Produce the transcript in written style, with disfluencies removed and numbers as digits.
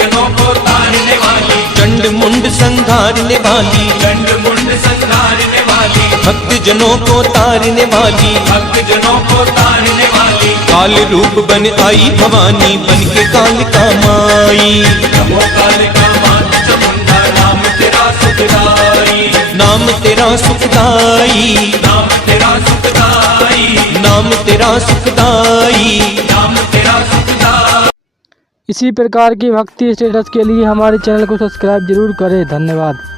जनों को तारने वाली, चंड मुंड संघारने वाली, चंड मुंड संघारने वाली, भक्त जनों को तारने वाली, भक्त जनों को तारने वाली, काल रूप बन आई भवानी, बन के काल का माई। नमो काल का मात चामुंडा, नाम तेरा सुखदाई, नाम तेरा सुखदाई, नाम तेरा सुखदाई, नाम तेरा सुखदाई। नाम तेरा सुखदाई। इसी प्रकार की भक्ति स्टेटस के लिए हमारे चैनल को सब्सक्राइब जरूर करें। धन्यवाद।